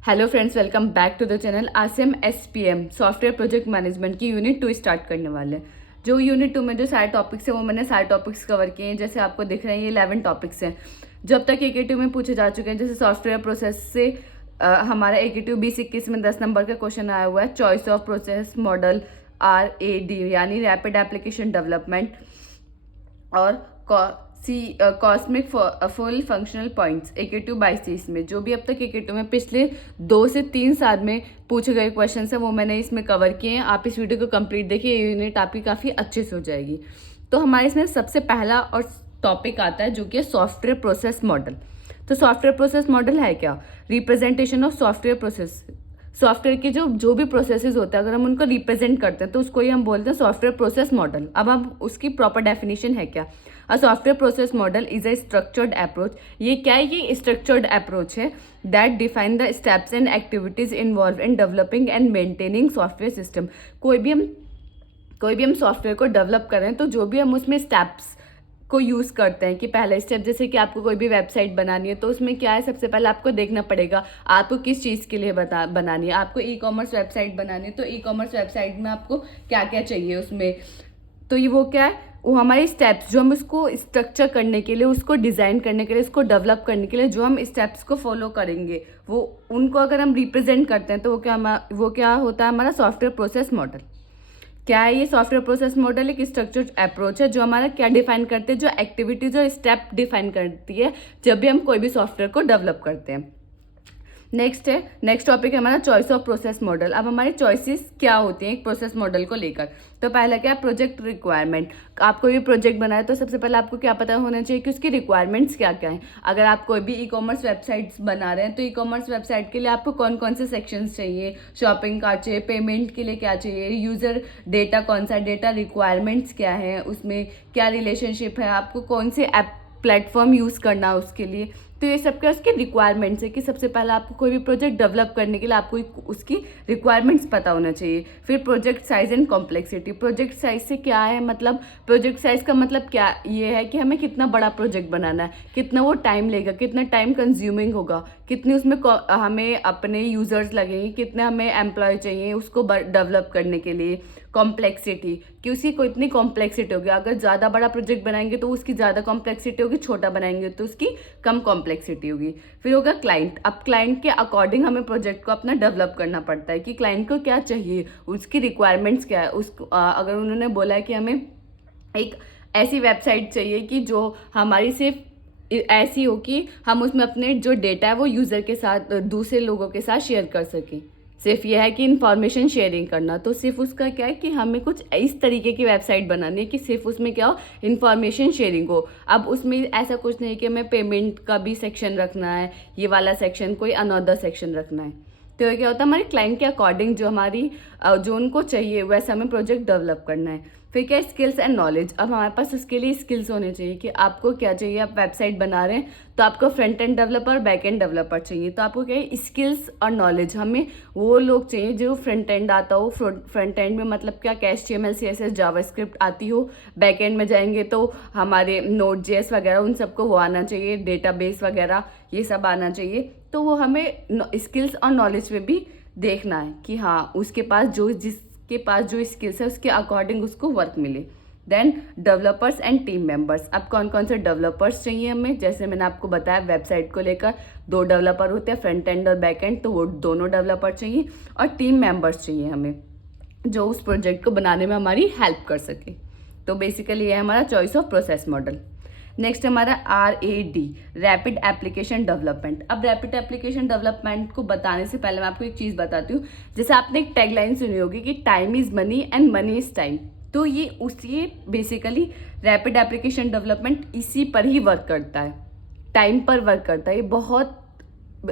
Hello friends, welcome back to the channel. आज से हम SPM सॉफ्टवेयर प्रोजेक्ट मैनेजमेंट की यूनिट 2 स्टार्ट करने वाले हैं। जो यूनिट 2 में जो सारे टॉपिक्स हैं वो मैंने सारे टॉपिक्स कवर किए हैं। जैसे आपको दिख रहे हैं ये 11 टॉपिक्स हैं जो अब तक AKTU में पूछे जा चुके हैं। जैसे सॉफ्टवेयर प्रोसेस से हमारा AKTU 2021 में 10 नंबर का क्वेश्चन आया हुआ है। Choice of process model RAD यानी रैपिड एप्लीकेशन डेवलपमेंट और cosmic full functional points AKTU 22 में जो भी अब तक AKTU में पिछले 2 से 3 साल में पूछे गए क्वेश्चन हैं वो मैंने इसमें कवर किए हैं। आप इस वीडियो को कंप्लीट देखिए, ये यूनिट आपकी काफ़ी अच्छे से हो जाएगी। तो हमारे इसमें सबसे पहला और टॉपिक आता है जो कि है सॉफ्टवेयर प्रोसेस मॉडल। तो सॉफ्टवेयर प्रोसेस मॉडल है क्या? Representation of software process. Software के जो भी प्रोसेसेस होते हैं अगर हम उनको रिप्रेजेंट करते हैं तो उसको ही हम बोलते हैं सॉफ्टवेयर प्रोसेस मॉडल। अब हम उसकी प्रॉपर डेफिनेशन है क्या? A software process model is a structured approach. ये क्या है? ये स्ट्रक्चर्ड अप्रोच है that define the steps and activities involve in developing and maintaining software system. कोई भी हम सॉफ्टवेयर को डेवलप करें तो जो भी हम उसमें स्टेप्स को यूज़ करते हैं कि पहला स्टेप जैसे कि आपको कोई भी वेबसाइट बनानी है तो उसमें क्या है, सबसे पहले आपको देखना पड़ेगा आपको किस चीज़ के लिए बनानी है। आपको ई-कॉमर्स वेबसाइट बनानी है तो ई-कॉमर्स वेबसाइट में आपको क्या क्या चाहिए उसमें। तो ये वो क्या है, वो हमारे स्टेप्स जो हम उसको स्ट्रक्चर करने के लिए, उसको डिज़ाइन करने के लिए, उसको डेवलप करने के लिए जो हम स्टेप्स को फॉलो करेंगे वो उनको अगर हम रिप्रेजेंट करते हैं तो वो क्या होता है हमारा सॉफ्टवेयर प्रोसेस मॉडल। क्या है ये सॉफ्टवेयर प्रोसेस मॉडल? एक स्ट्रक्चर्ड अप्रोच है जो हमारा क्या डिफाइन करते हैं, जो एक्टिविटीज और स्टेप डिफाइन करती है जब भी हम कोई भी सॉफ्टवेयर को डेवलप करते हैं। नेक्स्ट टॉपिक है हमारा चॉइस ऑफ प्रोसेस मॉडल। अब हमारी चॉइसेस क्या होती हैं एक प्रोसेस मॉडल को लेकर? तो पहला क्या है, प्रोजेक्ट रिक्वायरमेंट। आप कोई भी प्रोजेक्ट बनाए तो सबसे पहले आपको क्या पता होना चाहिए कि उसकी रिक्वायरमेंट्स क्या क्या हैं। अगर आप कोई भी ई-कॉमर्स वेबसाइट्स बना रहे हैं तो ई-कॉमर्स वेबसाइट के लिए आपको कौन कौन से सेक्शंस चाहिए, शॉपिंग कार्ट चाहिए, पेमेंट के लिए क्या चाहिए, यूज़र डेटा कौन सा डेटा, रिक्वायरमेंट्स क्या है, उसमें क्या रिलेशनशिप है, आपको कौन से ऐप प्लेटफॉर्म यूज़ करना है उसके लिए। तो ये सब क्या उसके रिक्वायरमेंट्स है कि सबसे पहले आपको कोई भी प्रोजेक्ट डेवलप करने के लिए आपको उसकी रिक्वायरमेंट्स पता होना चाहिए। फिर project size and complexity. Project size से क्या है मतलब, प्रोजेक्ट साइज का मतलब क्या ये है कि हमें कितना बड़ा प्रोजेक्ट बनाना है, कितना वो टाइम लेगा, कितना टाइम कंज्यूमिंग होगा, कितनी उसमें हमें अपने यूजर्स लगेंगे, कितने हमें एम्प्लॉय चाहिए उसको डेवलप करने के लिए। कॉम्प्लेक्सिटी कि उसी को इतनी कॉम्प्लेक्सिटी होगी, अगर ज़्यादा बड़ा प्रोजेक्ट बनाएंगे तो उसकी ज़्यादा कॉम्प्लेक्सिटी होगी, छोटा बनाएंगे तो उसकी कम कॉम्प्लेक्सिटी होगी। फिर होगा क्लाइंट। अब क्लाइंट के अकॉर्डिंग हमें प्रोजेक्ट को अपना डेवलप करना पड़ता है कि क्लाइंट को क्या चाहिए, उसकी रिक्वायरमेंट्स क्या है। अगर उन्होंने बोला है कि हमें एक ऐसी वेबसाइट चाहिए कि जो हमारी सिर्फ ऐसी हो कि हम उसमें अपने जो डेटा है वो यूज़र के साथ, दूसरे लोगों के साथ शेयर कर सकें। सिर्फ यह है कि इंफॉर्मेशन शेयरिंग करना, तो सिर्फ उसका क्या है कि हमें कुछ इस तरीके की वेबसाइट बनानी है कि सिर्फ उसमें क्या हो, इंफॉर्मेशन शेयरिंग हो। अब उसमें ऐसा कुछ नहीं कि हमें पेमेंट का भी सेक्शन रखना है, ये वाला सेक्शन कोई अनदर सेक्शन रखना है। तो ये क्या होता है, हमारे क्लाइंट के अकॉर्डिंग जो उनको चाहिए वैसा हमें प्रोजेक्ट डेवलप करना है। फिर क्या, स्किल्स एंड नॉलेज। अब हमारे पास उसके लिए स्किल्स होने चाहिए कि आपको क्या चाहिए। आप वेबसाइट बना रहे हैं तो आपको front end developer, back end developer चाहिए। तो आपको क्या है, स्किल्स और नॉलेज। हमें वो लोग चाहिए जो फ्रंट एंड आता हो। फ्रंट एंड में मतलब क्या, HTML CSS जावास्क्रिप्ट आती हो। बैक एंड में जाएंगे तो हमारे Node.js वगैरह उन सबको वो आना चाहिए, डेटाबेस वगैरह ये सब आना चाहिए। तो वो हमें स्किल्स और नॉलेज पे भी देखना है कि हाँ उसके पास जिसके पास जो स्किल्स है उसके अकॉर्डिंग उसको वर्क मिले। Then developers and team members. अब कौन कौन से डेवलपर्स चाहिए हमें? जैसे मैंने आपको बताया वेबसाइट को लेकर 2 डेवलपर होते हैं, फ्रंट एंड और बैक एंड, तो वो दोनों डेवलपर चाहिए। और टीम मेंबर्स चाहिए हमें जो उस प्रोजेक्ट को बनाने में हमारी हेल्प कर सके। तो बेसिकली ये है हमारा choice of process model. Next हमारा RAD, रैपिड एप्लीकेशन डेवलपमेंट। अब रैपिड एप्लीकेशन डेवलपमेंट को बताने से पहले मैं आपको एक चीज़ बताती हूँ। जैसे आपने एक टैगलाइन सुनी होगी कि time is money and money is time. तो ये बेसिकली रैपिड एप्लीकेशन डेवलपमेंट इसी पर ही वर्क करता है, टाइम पर वर्क करता है। ये बहुत,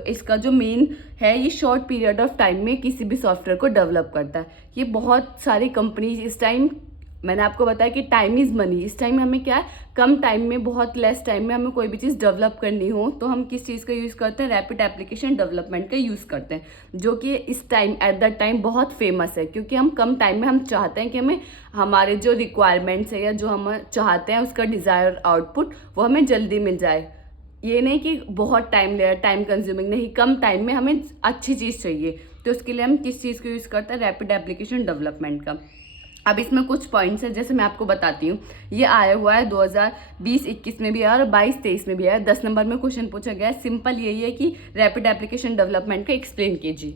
इसका जो मेन है ये शॉर्ट पीरियड ऑफ टाइम में किसी भी सॉफ्टवेयर को डेवलप करता है। ये बहुत सारी कंपनीज इस टाइम, मैंने आपको बताया कि टाइम इज़ मनी। इस टाइम हमें क्या है, कम टाइम में, बहुत लेस टाइम में हमें कोई भी चीज़ डेवलप करनी हो तो हम किस चीज़ का यूज़ करते हैं, रैपिड एप्लीकेशन डेवलपमेंट का यूज़ करते हैं। जो कि इस टाइम एट द टाइम बहुत फेमस है क्योंकि हम कम टाइम में हम चाहते हैं कि हमें हमारे जो रिक्वायरमेंट्स है या जो हम चाहते हैं उसका डिज़ायर आउटपुट वो हमें जल्दी मिल जाए। ये नहीं कि बहुत टाइम ले रहा है, टाइम कंज्यूमिंग नहीं, कम टाइम में हमें अच्छी चीज़ चाहिए, तो उसके लिए हम किस चीज़ को यूज़ करते हैं, रैपिड एप्लीकेशन डेवलपमेंट का। अब इसमें कुछ पॉइंट्स हैं, जैसे मैं आपको बताती हूँ। ये आया हुआ है 2020-21 में भी आया और 22-23 में भी आया। 10 नंबर में क्वेश्चन पूछा गया है। सिंपल यही है कि रैपिड एप्लीकेशन डेवलपमेंट को एक्सप्लेन कीजिए।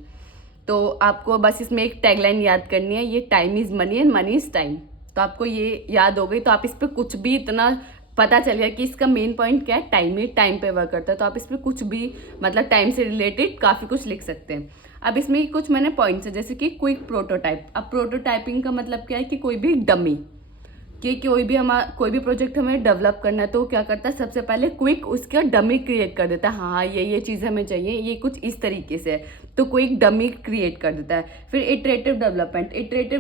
तो आपको बस इसमें एक टैगलाइन याद करनी है, ये time is money and money is time. तो आपको ये याद हो गई, तो आप इस पर कुछ भी इतना पता चल गया कि इसका मेन पॉइंट क्या है, टाइम ही टाइम पे वर्क करता है। तो आप इस पर कुछ भी मतलब टाइम से रिलेटेड काफ़ी कुछ लिख सकते हैं। अब इसमें कुछ मैंने पॉइंट्स है, जैसे कि क्विक प्रोटोटाइप। अब प्रोटोटाइपिंग का मतलब क्या है कि कोई भी डमी, कि कोई भी प्रोजेक्ट हमें डेवलप करना है तो क्या करता है, सबसे पहले क्विक उसका डमी क्रिएट कर देता है। हाँ, ये चीज़ हमें चाहिए, ये कुछ इस तरीके से है, तो क्विक डमी क्रिएट कर देता है। फिर इटरेटिव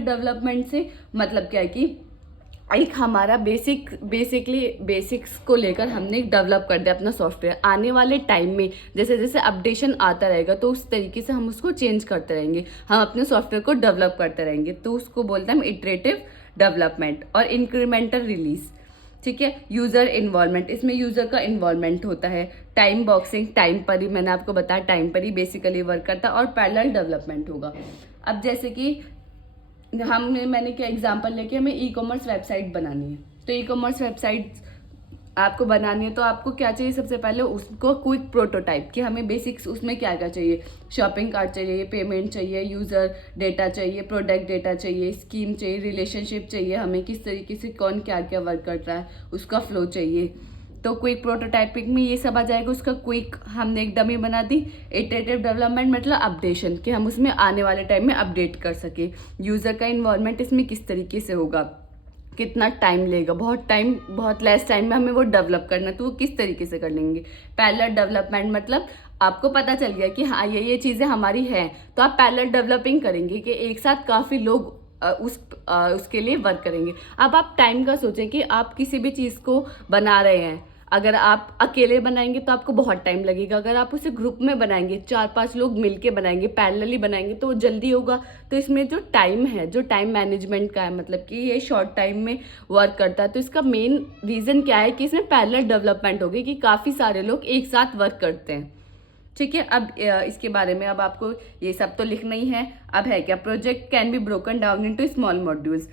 डेवलपमेंट से मतलब क्या है कि एक हमारा बेसिक्स को लेकर हमने डेवलप कर दिया अपना सॉफ्टवेयर। आने वाले टाइम में जैसे जैसे अपडेशन आता रहेगा तो उस तरीके से हम उसको चेंज करते रहेंगे, हम अपने सॉफ्टवेयर को डेवलप करते रहेंगे, तो उसको बोलते हैं हम इटरेटिव डेवलपमेंट। और इंक्रीमेंटल रिलीज, ठीक है। यूज़र इन्वॉल्वमेंट, इसमें यूज़र का इन्वॉल्वमेंट होता है। टाइम बॉक्सिंग, टाइम पर ही मैंने आपको बताया, टाइम पर ही बेसिकली वर्क करता है। और पैरेलल डेवलपमेंट होगा। अब जैसे कि मैंने क्या एग्जांपल लेके हमें ई कॉमर्स वेबसाइट बनानी है, तो ई कॉमर्स वेबसाइट आपको बनानी है तो आपको क्या चाहिए, सबसे पहले उसको क्विक प्रोटोटाइप, कि हमें बेसिक्स उसमें क्या क्या चाहिए, शॉपिंग कार्ट चाहिए, पेमेंट चाहिए, यूज़र डेटा चाहिए, प्रोडक्ट डेटा चाहिए, स्कीम चाहिए, रिलेशनशिप चाहिए, हमें किस तरीके से कौन क्या क्या वर्क कर रहा है उसका फ्लो चाहिए। तो क्विक प्रोटोटाइपिंग में ये सब आ जाएगा। उसका क्विक हमने एक डमी बना दी। इटरेटिव डेवलपमेंट मतलब अपडेशन, कि हम उसमें आने वाले टाइम में अपडेट कर सके। यूज़र का इन्वॉल्वमेंट इसमें किस तरीके से होगा, कितना टाइम लेगा, बहुत लेस टाइम में हमें वो डेवलप करना है तो वो किस तरीके से कर लेंगे। पैरेलल डेवलपमेंट मतलब आपको पता चल गया कि हाँ ये चीज़ें हमारी हैं, तो आप पैरेलल डेवलपिंग करेंगे कि एक साथ काफ़ी लोग उसके लिए वर्क करेंगे। अब आप टाइम का सोचें कि आप किसी भी चीज़ को बना रहे हैं, अगर आप अकेले बनाएंगे तो आपको बहुत टाइम लगेगा, अगर आप उसे ग्रुप में बनाएंगे, 4-5 लोग मिलके बनाएंगे, पैरेलली बनाएंगे तो वो जल्दी होगा। तो इसमें जो टाइम है, जो टाइम मैनेजमेंट का है, मतलब कि ये शॉर्ट टाइम में वर्क करता है, तो इसका मेन रीज़न क्या है कि इसमें पैरेलल डेवलपमेंट होगी, कि काफ़ी सारे लोग एक साथ वर्क करते हैं, ठीक है। अब इसके बारे में अब आपको ये सब तो लिखना ही है। अब है क्या, project can be broken down into small modules.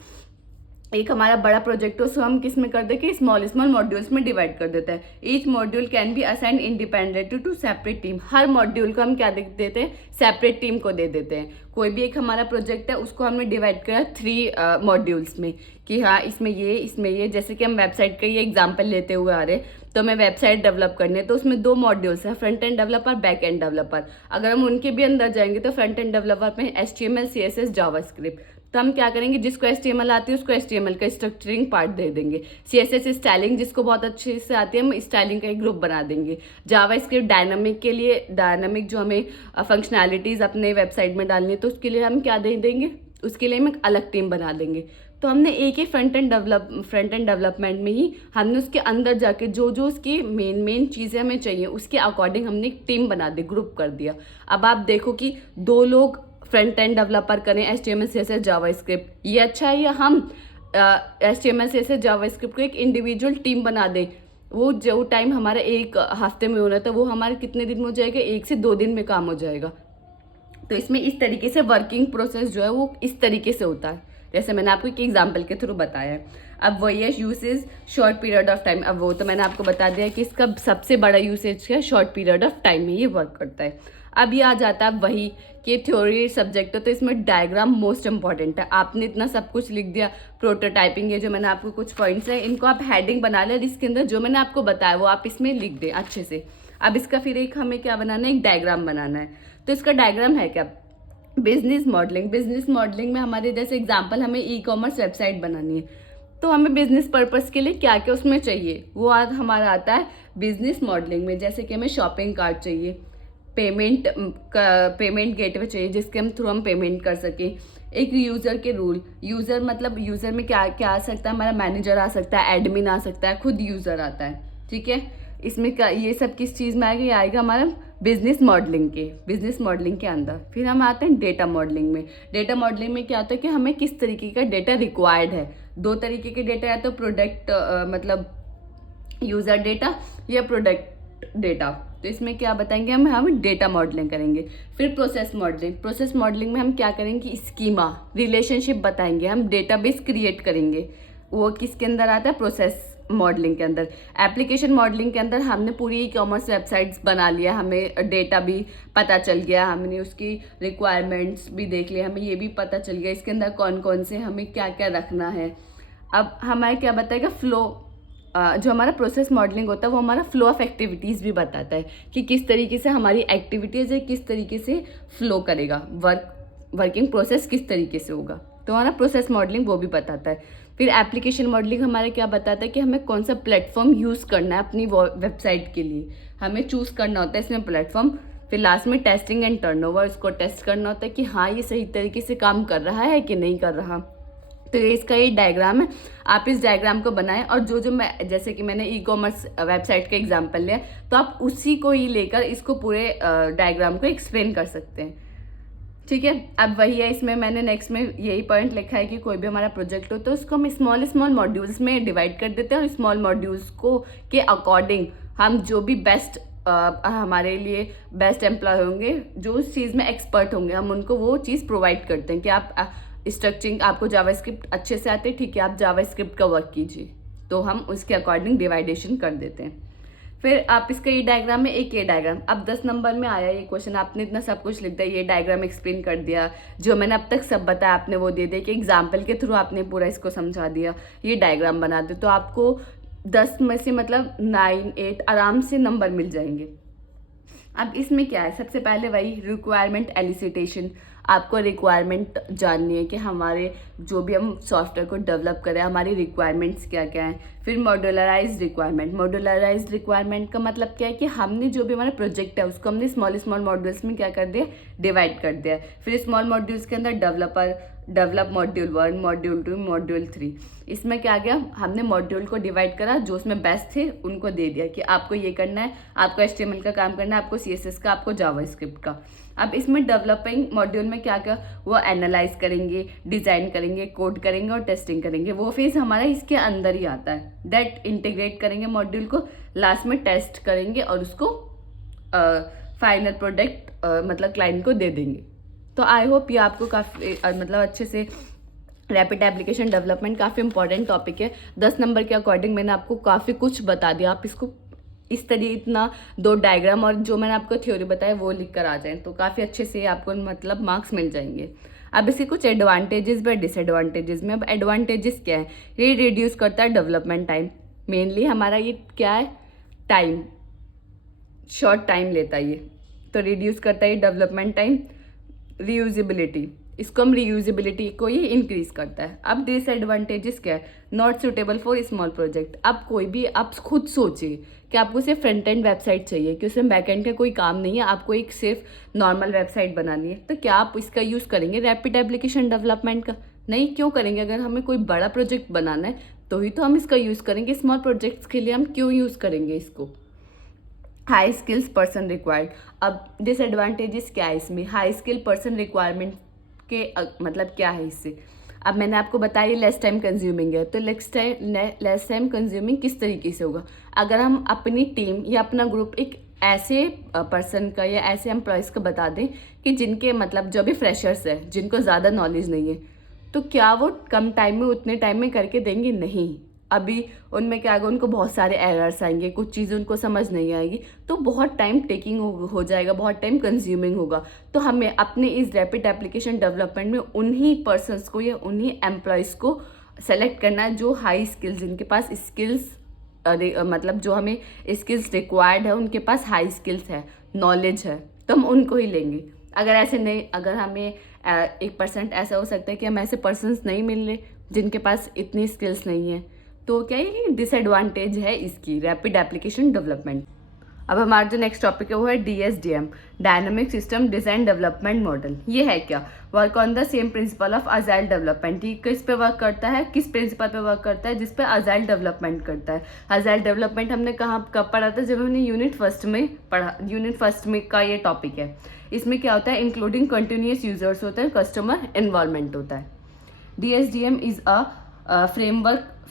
एक हमारा बड़ा प्रोजेक्ट हो उसको हम किस में कर दे कि स्मॉल मॉड्यूल्स में डिवाइड कर देता है। Each module can be assign independent to separate team. हर मॉड्यूल को हम क्या दे देते हैं, सेपरेट टीम को दे देते हैं। कोई भी एक हमारा प्रोजेक्ट है उसको हमने डिवाइड किया 3 मॉड्यूल्स में, कि हाँ इसमें ये, जैसे कि हम वेबसाइट का ये एग्जाम्पल लेते हुए आ रहे हैं, तो हमें वेबसाइट डेवलप करनी है तो उसमें 2 मॉड्यूल्स है, front end developer, back end developer. अगर हम उनके भी अंदर जाएंगे तो फ्रंट एंड डेवलपर में HTML, CSS, जावास्क्रिप्ट। तो हम क्या करेंगे, जिसको HTML आती है उसको HTML का स्ट्रक्चरिंग पार्ट दे देंगे। CSS स्टाइलिंग जिसको बहुत अच्छे से आती है, हम स्टाइलिंग का एक ग्रुप बना देंगे। जावास्क्रिप्ट डायनामिक के लिए, डायनामिक जो हमें फंक्शनैलिटीज़ अपने वेबसाइट में डालनी है तो उसके लिए हम क्या दे देंगे, उसके लिए हम एक अलग टीम बना देंगे। तो हमने एक ही फ्रंट एंड डेवलपमेंट में ही हमने उसके अंदर जाके जो उसकी मेन चीज़ें हमें चाहिए उसके अकॉर्डिंग हमने एक टीम बना दी, ग्रुप कर दिया। अब आप देखो कि 2 लोग फ्रंट एंड डेवलपर करें HTML, CSS, जावास्क्रिप्ट, ये अच्छा है, या हम HTML, CSS, जावास्क्रिप्ट को एक इंडिविजुअल टीम बना दें। वो जो टाइम हमारा 1 हफ्ते में होना था वो हमारे कितने दिन में हो जाएगा, 1 से 2 दिन में काम हो जाएगा। तो इसमें इस तरीके से वर्किंग प्रोसेस जो है वो इस तरीके से होता है, जैसे मैंने आपको एक एग्जाम्पल के थ्रू बताया है। अब वही है usage short period of time. अब वो तो मैंने आपको बता दिया कि इसका सबसे बड़ा यूसेज क्या है, शॉर्ट पीरियड ऑफ टाइम में ये वर्क करता है। अब ये आ जाता है वही कि थ्योरी सब्जेक्ट है तो इसमें डायग्राम मोस्ट इंपॉर्टेंट है। आपने इतना सब कुछ लिख दिया, प्रोटोटाइपिंग है जो मैंने आपको कुछ पॉइंट्स है इनको आप हेडिंग बना लें, इसके अंदर जो मैंने आपको बताया वो आप इसमें लिख दें अच्छे से। अब इसका फिर एक हमें क्या बनाना है, एक डायग्राम बनाना है। तो इसका डायग्राम है क्या, बिजनेस मॉडलिंग में हमारे जैसे एग्जाम्पल हमें ई कॉमर्स वेबसाइट बनानी है तो हमें बिजनेस पर्पस के लिए क्या क्या उसमें चाहिए वो आज हमारा आता है बिजनेस मॉडलिंग में। जैसे कि हमें शॉपिंग कार्ट चाहिए, पेमेंट गेटवे चाहिए जिसके हम थ्रू हम पेमेंट कर सकें, एक यूज़र के रूल, यूज़र मतलब यूज़र में क्या क्या आ सकता है, हमारा मैनेजर आ सकता है, एडमिन आ सकता है, खुद यूज़र आता है, ठीक है। इसमें क्या ये सब किस चीज़ में आएगा, ये आएगा हमारा बिजनेस मॉडलिंग के अंदर। फिर हम आते हैं डेटा मॉडलिंग में। डेटा मॉडलिंग में क्या होता है कि हमें किस तरीके का डेटा रिक्वायर्ड है। 2 तरीके के डेटा, या तो प्रोडक्ट मतलब यूज़र डेटा या प्रोडक्ट डेटा, तो इसमें क्या बताएंगे हम डेटा मॉडलिंग करेंगे। फिर प्रोसेस मॉडलिंग में हम क्या करेंगे, स्कीमा रिलेशनशिप बताएंगे, हम डेटाबेस क्रिएट करेंगे। वो किसके अंदर आता है, प्रोसेस मॉडलिंग के अंदर। एप्लीकेशन मॉडलिंग के अंदर हमने पूरी ई-कॉमर्स वेबसाइट्स बना लिया, हमें डेटा भी पता चल गया, हमने उसकी रिक्वायरमेंट्स भी देख लिया, हमें ये भी पता चल गया इसके अंदर कौन कौन से हमें क्या क्या रखना है। अब हमारे क्या बताएगा, फ्लो, जो हमारा प्रोसेस मॉडलिंग होता है वो हमारा फ्लो ऑफ एक्टिविटीज़ भी बताता है कि किस तरीके से हमारी एक्टिविटीज़ है, किस तरीके से फ्लो करेगा, वर्किंग प्रोसेस किस तरीके से होगा, तो हमारा प्रोसेस मॉडलिंग वो भी बताता है। फिर एप्लीकेशन मॉडलिंग हमारा क्या बताता है कि हमें कौन सा प्लेटफॉर्म यूज़ करना है अपनी वेबसाइट के लिए, हमें चूज़ करना होता है इसमें प्लेटफॉर्म। फिर लास्ट में टेस्टिंग एंड टर्नओवर, इसको टेस्ट करना होता है कि हाँ ये सही तरीके से काम कर रहा है कि नहीं कर रहा। तो ये इसका ये डायग्राम है, आप इस डायग्राम को बनाएं और जो मैं जैसे कि मैंने ई-कॉमर्स वेबसाइट का एग्जांपल लिया, तो आप उसी को ही लेकर इसको पूरे डायग्राम को एक्सप्लेन कर सकते हैं। ठीक है, अब वही है, इसमें मैंने नेक्स्ट में यही पॉइंट लिखा है कि कोई भी हमारा प्रोजेक्ट हो तो उसको हम स्मॉल मॉड्यूल्स में डिवाइड कर देते हैं और स्मॉल मॉड्यूल्स को के अकॉर्डिंग हम जो भी बेस्ट हमारे लिए बेस्ट एम्प्लॉय होंगे, जो उस चीज़ में एक्सपर्ट होंगे, हम उनको वो चीज़ प्रोवाइड करते हैं कि आप स्ट्रक्चरिंग, आपको जावास्क्रिप्ट अच्छे से आते हैं, ठीक है, आप जावास्क्रिप्ट का वर्क कीजिए, तो हम उसके अकॉर्डिंग डिवाइडेशन कर देते हैं। फिर आप इसका ये डायग्राम में एक ये डायग्राम, अब 10 नंबर में आया ये क्वेश्चन, आपने इतना सब कुछ लिख दिया, ये डायग्राम एक्सप्लेन कर दिया, जो मैंने अब तक सब बताया आपने वो दे दिया कि एग्जाम्पल के थ्रू आपने पूरा इसको समझा दिया, ये डायग्राम बना दे, तो आपको 10 में से मतलब 9, 8 आराम से नंबर मिल जाएंगे। अब इसमें क्या है, सबसे पहले वही रिक्वायरमेंट एलिसिटेशन, आपको रिक्वायरमेंट जाननी है कि हमारे जो भी हम सॉफ्टवेयर को डेवलप करें हमारी रिक्वायरमेंट्स क्या क्या हैं। फिर मॉड्यूलराइज्ड रिक्वायरमेंट का मतलब क्या है कि हमने जो भी हमारा प्रोजेक्ट है उसको हमने स्मॉल मॉड्यूल्स में क्या कर दिया, डिवाइड कर दिया। फिर स्मॉल मॉड्यूल्स के अंदर डेवलप मॉड्यूल 1, मॉड्यूल 2, मॉड्यूल 3, इसमें क्या गया, हमने मॉड्यूल को डिवाइड करा, जो उसमें बेस्ट थे उनको दे दिया कि आपको ये करना है, आपको HTML का काम करना है, आपको CSS का, आपको जावास्क्रिप्ट का। अब इसमें डेवलपिंग मॉड्यूल में क्या क्या, वो एनालाइज करेंगे, डिज़ाइन करेंगे, कोड करेंगे और टेस्टिंग करेंगे, वो फेज हमारा इसके अंदर ही आता है। दैट इंटीग्रेट करेंगे मॉड्यूल को, लास्ट में टेस्ट करेंगे और उसको फाइनल प्रोडक्ट मतलब क्लाइंट को दे देंगे। तो आई होप ये आपको काफ़ी मतलब अच्छे से, रैपिड एप्लीकेशन डेवलपमेंट काफ़ी इंपॉर्टेंट टॉपिक है। 10 नंबर के अकॉर्डिंग मैंने आपको काफ़ी कुछ बता दिया, आप इसको इस तरीके इतना 2 डायग्राम और जो मैंने आपको थ्योरी बताया वो लिख कर आ जाएं तो काफ़ी अच्छे से आपको मतलब मार्क्स मिल जाएंगे। अब इसके कुछ एडवांटेजेस व डिसएडवांटेजेस में, अब एडवांटेजेस क्या है, ये रिड्यूस करता है डेवलपमेंट टाइम, मेनली हमारा ये क्या है, टाइम, शॉर्ट टाइम लेता है ये, तो रिड्यूस करता है डेवलपमेंट टाइम। रीयूजिबिलिटी, इसको हम रीयूजिबिलिटी को ही इंक्रीज करता है। अब डिसएडवांटेजेस क्या है, not suitable for small project. अब कोई भी आप खुद सोचिए कि आपको सिर्फ फ्रंट एंड वेबसाइट चाहिए, कि उसमें बैक एंड का कोई काम नहीं है, आपको एक सिर्फ नॉर्मल वेबसाइट बनानी है, तो क्या आप इसका यूज़ करेंगे रैपिड एप्लीकेशन डेवलपमेंट का? नहीं, क्यों करेंगे? अगर हमें कोई बड़ा प्रोजेक्ट बनाना है तो ही तो हम इसका यूज़ करेंगे, स्मॉल प्रोजेक्ट्स के लिए हम क्यों यूज़ करेंगे इसको? High skills person required. अब डिसएडवांटेजेस क्या है इसमें, हाई स्किल पर्सन रिक्वायरमेंट के मतलब क्या है इससे, अब मैंने आपको बताया लेस टाइम कंज्यूमिंग है, तो लेस टाइम कंज्यूमिंग किस तरीके से होगा, अगर हम अपनी टीम या अपना ग्रुप एक ऐसे पर्सन का या ऐसे एम्प्लॉयज़ का बता दें कि जिनके मतलब जो भी फ्रेशर्स है, जिनको ज़्यादा नॉलेज नहीं है, तो क्या वो कम टाइम में उतने टाइम में करके देंगे? नहीं, अभी उनमें क्या होगा, उनको बहुत सारे एरर्स आएंगे, कुछ चीज़ें उनको समझ नहीं आएगी, तो बहुत टाइम टेकिंग हो जाएगा, बहुत टाइम कंज्यूमिंग होगा। तो हमें अपने इस रैपिड एप्लीकेशन डेवलपमेंट में उन्हीं पर्सन्स को या उन्हीं एम्प्लॉयज़ को सेलेक्ट करना है जो हाई स्किल्स, जिनके पास स्किल्स मतलब जो हमें स्किल्स रिक्वायर्ड है, उनके पास हाई स्किल्स है, नॉलेज है, तो हम उनको ही लेंगे। अगर ऐसे नहीं, अगर हमें 1% ऐसा हो सकता है कि हम ऐसे पर्सन्स नहीं मिल रहे जिनके पास इतनी स्किल्स नहीं है, तो क्या ये डिसएडवांटेज है इसकी रैपिड एप्लीकेशन डेवलपमेंट। अब हमारा जो नेक्स्ट टॉपिक है वो है DSDM, dynamic system design development model. ये है क्या, work on the same principle of agile development. ये किस पे वर्क करता है, किस प्रिंसिपल पे वर्क करता है, जिस पे अजाइल डेवलपमेंट करता है। अजाइल डेवलपमेंट हमने कब पढ़ा था, जब हमने यूनिट फर्स्ट में पढ़ा, यूनिट फर्स्ट में का ये टॉपिक है। इसमें क्या होता है, इंक्लूडिंग कंटिन्यूस यूजर्स होता है, कस्टमर इन्वॉल्वमेंट होता है। DSDM इज अ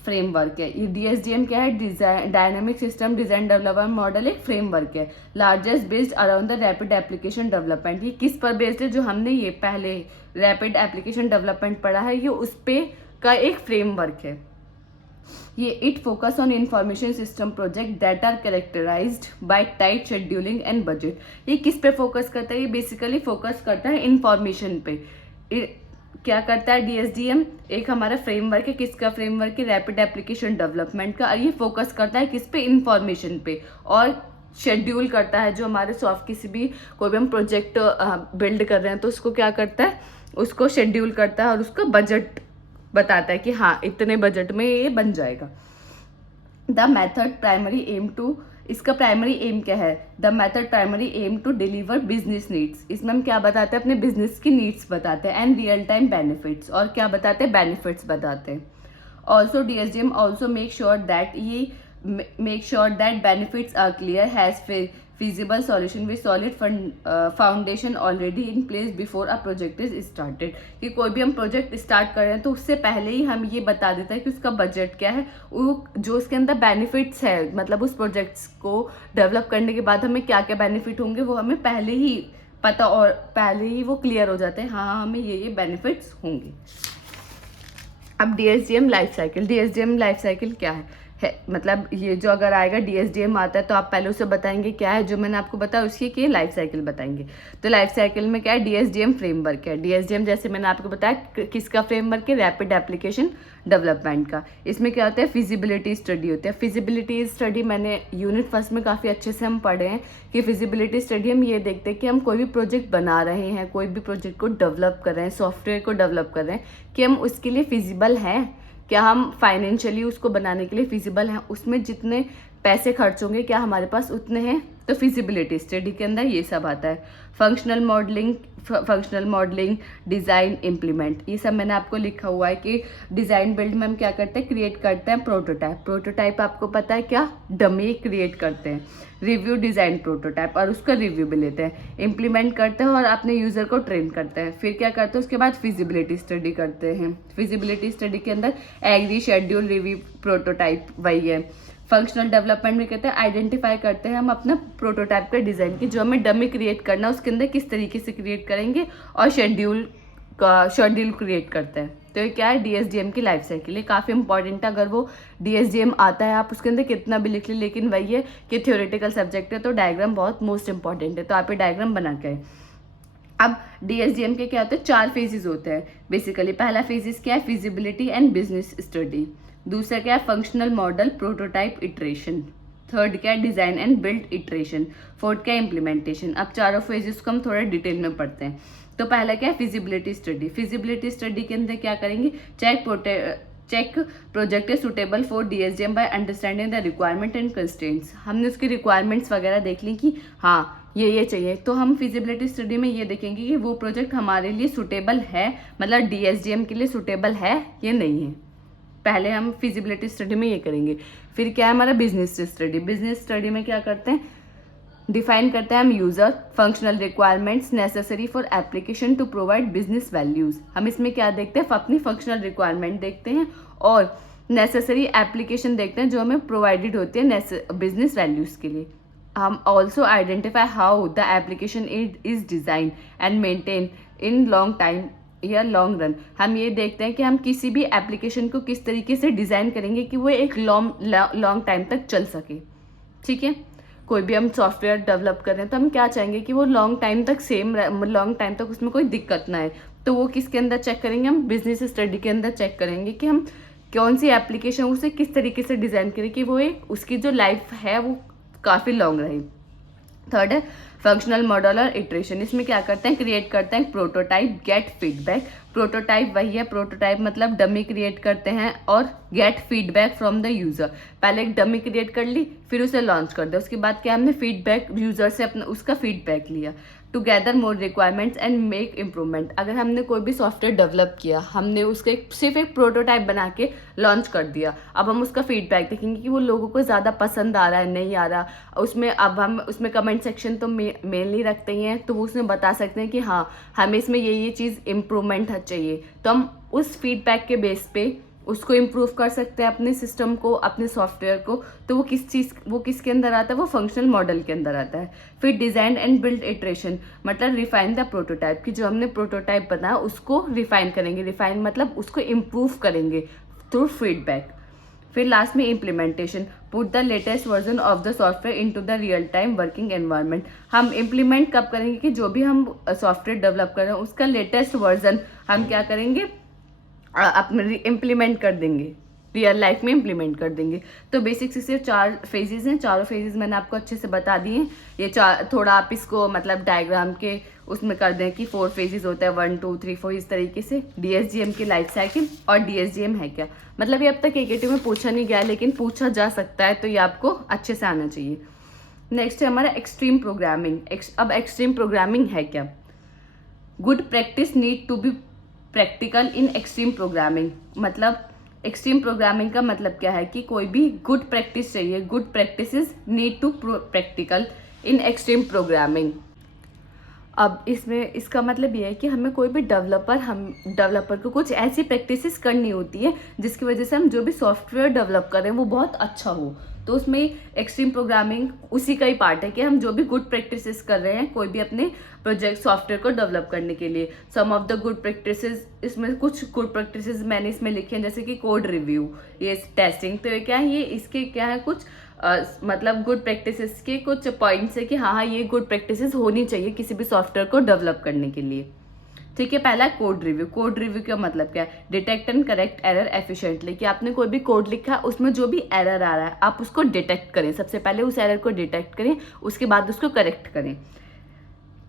फ्रेमवर्क है। ये DSDM क्या है, design dynamic system design development model एक फ्रेमवर्क है, largest based around the rapid application development. ये किस पर बेस्ड है, जो हमने ये पहले रैपिड एप्लीकेशन डेवलपमेंट पढ़ा है, ये उस पे का एक फ्रेमवर्क है। ये it focus on information system project that are characterized by tight scheduling and budget. ये किस पे फोकस करता है, ये बेसिकली फोकस करता है इंफॉर्मेशन पे। क्या करता है DSDM, एक हमारा फ्रेमवर्क है, किसका फ्रेमवर्क है, रैपिड एप्लीकेशन डेवलपमेंट का, और ये फोकस करता है किस पे, इंफॉर्मेशन पे, और शेड्यूल करता है जो हमारे सॉफ्ट किसी भी कोई भी हम प्रोजेक्ट बिल्ड कर रहे हैं तो उसको क्या करता है, उसको शेड्यूल करता है और उसका बजट बताता है कि हाँ इतने बजट में ये बन जाएगा। The method primary aim to, इसका प्राइमरी एम क्या है, the method primary aim to deliver business needs. इसमें हम क्या बताते हैं, अपने बिजनेस की नीड्स बताते हैं, एंड रियल टाइम बेनिफिट्स, और क्या बताते हैं, बेनिफिट्स बताते हैं। Also DSDM also make sure that, ये make sure that benefits are clear, has feasible solution with solid foundation already in place before a project is started। कि कोई भी हम प्रोजेक्ट स्टार्ट कर रहे हैं तो उससे पहले ही हम ये बता देता है कि उसका बजट क्या है, वो जो उसके अंदर बेनिफिट्स है, मतलब उस प्रोजेक्ट्स को डेवलप करने के बाद हमें क्या क्या बेनिफिट होंगे वो हमें पहले ही पता, और पहले ही वो क्लियर हो जाते हैं, हाँ हमें ये बेनिफिट्स होंगे। अब DSDM life cycle, DSDM life cycle क्या है, मतलब ये जो अगर आएगा DSDM आता है तो आप पहले उसे बताएंगे क्या है, जो मैंने आपको बताया उसकी की लाइफ साइकिल बताएंगे। तो लाइफ साइकिल में क्या है, DSDM फ्रेमवर्क है। DSDM जैसे मैंने आपको बताया किसका फ्रेमवर्क है, रैपिड एप्लीकेशन डेवलपमेंट का। इसमें क्या होता है, फिजिबिलिटी स्टडी होती है। फिजिबिलिटी स्टडी मैंने यूनिट फर्स्ट में काफ़ी अच्छे से हम पढ़े हैं कि फिजिबिलिटी स्टडी हम ये देखते हैं कि हम कोई भी प्रोजेक्ट बना रहे हैं, कोई भी प्रोजेक्ट को डेवलप कर रहे हैं, सॉफ्टवेयर को डेवलप कर रहे हैं, कि हम उसके लिए फिजिबल हैं, क्या हम फाइनेंशियली उसको बनाने के लिए फिजिबल हैं, उसमें जितने पैसे खर्च होंगे क्या हमारे पास उतने हैं। तो फिजिबिलिटी स्टडी के अंदर ये सब आता है। फंक्शनल मॉडलिंग, डिज़ाइन, इम्प्लीमेंट, ये सब मैंने आपको लिखा हुआ है कि डिज़ाइन बिल्ड में हम क्या करते हैं, क्रिएट करते हैं प्रोटोटाइप। प्रोटोटाइप आपको पता है क्या, डमी क्रिएट करते हैं। रिव्यू डिज़ाइन प्रोटोटाइप और उसका रिव्यू भी लेते हैं। इम्प्लीमेंट करते हैं और अपने यूज़र को ट्रेन करते हैं। फिर क्या करते हैं, उसके बाद फिजिबिलिटी स्टडी करते हैं। फिजिबिलिटी स्टडी के अंदर एग्री, शेड्यूल, रिव्यू, प्रोटोटाइप वही है। फंक्शनल डेवलपमेंट में कहते हैं आइडेंटिफाई करते हैं हम अपना प्रोटोटाइप का डिज़ाइन की, जो हमें डमी क्रिएट करना है उसके अंदर किस तरीके से क्रिएट करेंगे, और शेड्यूल क्रिएट करते हैं। तो ये क्या है, DSDM की लाइफ साइकिल। ये काफ़ी इंपॉर्टेंट है, अगर वो DSDM आता है आप उसके अंदर कितना भी लिख लें, लेकिन वही है कि थ्योरेटिकल सब्जेक्ट है तो डायग्राम बहुत मोस्ट इंपॉर्टेंट है, तो आप ये डायग्राम बना के आए। अब DSDM के क्या होते हैं, 4 फेजेस होते हैं बेसिकली। पहला फेजेस क्या है, फिजिबिलिटी एंड बिजनेस स्टडी। दूसरा क्या है, functional model, prototype, iteration. Third क्या है, design and build, iteration. Fourth क्या है, इम्प्लीमेंटेशन। अब चारों फेजेस को हम थोड़ा डिटेल में पढ़ते हैं। तो पहला क्या है, फिजिबिलिटी स्टडी। फिजिबिलिटी स्टडी के अंदर क्या करेंगे, check project is suitable for DSDM by understanding the requirement and constraints. हमने उसकी रिक्वायरमेंट्स वगैरह देख ली कि हाँ ये चाहिए, तो हम फिजिबिलिटी स्टडी में ये देखेंगे कि वो प्रोजेक्ट हमारे लिए सुटेबल है, मतलब DSDM के लिए सुटेबल है या नहीं है। पहले हम फिजिबिलिटी स्टडी में ये करेंगे। फिर क्या है हमारा बिजनेस स्टडी। बिजनेस स्टडी में क्या करते हैं, डिफाइन करते हैं हम user, functional requirements necessary for application to provide business values. हम इसमें क्या देखते हैं, अपनी फंक्शनल रिक्वायरमेंट देखते हैं और नेसेसरी एप्लीकेशन देखते हैं जो हमें प्रोवाइडेड होती है बिजनेस वैल्यूज के लिए। हम also identify how the application is design and maintain in long time या लॉन्ग रन। हम ये देखते हैं कि हम किसी भी एप्लीकेशन को किस तरीके से डिज़ाइन करेंगे कि वो एक लॉन्ग टाइम तक चल सके। ठीक है, कोई भी हम सॉफ्टवेयर डेवलप कर रहे हैं तो हम क्या चाहेंगे कि वो लॉन्ग टाइम तक उसमें कोई दिक्कत ना है। तो वो किसके अंदर चेक करेंगे, हम बिजनेस स्टडी के अंदर चेक करेंगे कि हम कौन सी एप्लीकेशन उसे किस तरीके से डिज़ाइन करें कि वो एक उसकी जो लाइफ है वो काफ़ी लॉन्ग रहे। थर्ड है फंक्शनल मॉडल और इटरेशन। इसमें क्या करते हैं, क्रिएट करते हैं प्रोटोटाइप, गेट फीडबैक। प्रोटोटाइप वही है, प्रोटोटाइप मतलब डमी क्रिएट करते हैं और gate feedback from the user. पहले एक डमी क्रिएट कर ली, फिर उसे लॉन्च कर दिया, उसके बाद क्या हमने फीडबैक यूजर से अपना उसका फीडबैक लिया to gather more requirements and make improvement. अगर हमने कोई भी सॉफ्टवेयर डेवलप किया, हमने उसका सिर्फ एक प्रोटोटाइप बना के लॉन्च कर दिया, अब हम उसका फीडबैक देखेंगे कि वो लोगों को ज़्यादा पसंद आ रहा है नहीं आ रहा। उसमें अब हम उसमें कमेंट सेक्शन तो मेनली रखते ही हैं, तो वो उसमें बता सकते हैं कि हाँ हमें इसमें ये चीज़ इम्प्रूवमेंट चाहिए। तो हम उस फीडबैक के बेस पे उसको इम्प्रूव कर सकते हैं अपने सिस्टम को, अपने सॉफ्टवेयर को, तो वो किसके अंदर आता है, वो फंक्शनल मॉडल के अंदर आता है। फिर डिज़ाइन एंड बिल्ड इटरेशन, मतलब रिफाइन द प्रोटोटाइप, कि जो हमने प्रोटोटाइप बनाया उसको रिफाइन करेंगे, रिफाइन मतलब उसको इम्प्रूव करेंगे थ्रू फीडबैक। फिर लास्ट में implementation, put the latest version of the software into the real time working environment. हम इम्प्लीमेंट कब करेंगे, कि जो भी हम सॉफ्टवेयर डेवलप कर रहे हैं उसका लेटेस्ट वर्जन हम क्या करेंगे, अपने इम्प्लीमेंट कर देंगे, रियल लाइफ में इम्प्लीमेंट कर देंगे। तो बेसिक से 4 फेजेस हैं, चारों फेजेस मैंने आपको अच्छे से बता दिए। ये थोड़ा आप इसको मतलब डायग्राम के उसमें कर दें कि 4 फेजेस होता है, 1 2 3 4 इस तरीके से। DSGM की लाइफ साइकिल और DSGM है क्या, मतलब ये अब तक AKT में पूछा नहीं गया लेकिन पूछा जा सकता है, तो ये आपको अच्छे से आना चाहिए। नेक्स्ट है हमारा एक्सट्रीम प्रोग्रामिंग। अब एक्सट्रीम प्रोग्रामिंग है क्या, good practice need to be practical in extreme programming. मतलब एक्सट्रीम प्रोग्रामिंग का मतलब क्या है, कि कोई भी गुड प्रैक्टिस चाहिए, good practices need to practical in extreme programming. अब इसमें इसका मतलब ये है कि हमें कोई भी डेवलपर को कुछ ऐसी प्रैक्टिसेस करनी होती है जिसकी वजह से हम जो भी सॉफ्टवेयर डेवलप कर रहे हैं वो बहुत अच्छा हो। तो उसमें एक्सट्रीम प्रोग्रामिंग उसी का ही पार्ट है कि हम जो भी गुड प्रैक्टिसेस कर रहे हैं कोई भी अपने प्रोजेक्ट सॉफ्टवेयर को डेवलप करने के लिए। सम ऑफ द गुड प्रैक्टिसेस, इसमें कुछ गुड प्रैक्टिसेस मैंने इसमें लिखे हैं, जैसे कि कोड रिव्यू, ये टेस्टिंग। तो ये क्या है, ये इसके क्या है कुछ मतलब गुड प्रैक्टिसेस के कुछ पॉइंट्स है कि हाँ ये गुड प्रैक्टिसेस होनी चाहिए किसी भी सॉफ्टवेयर को डेवलप करने के लिए। ठीक है, पहला कोड रिव्यू। कोड रिव्यू का मतलब क्या है, detect and correct error efficiently, कि आपने कोई भी कोड लिखा है उसमें जो भी एरर आ रहा है आप उसको डिटेक्ट करें, सबसे पहले उस एरर को डिटेक्ट करें, उसके बाद उसको करेक्ट करें।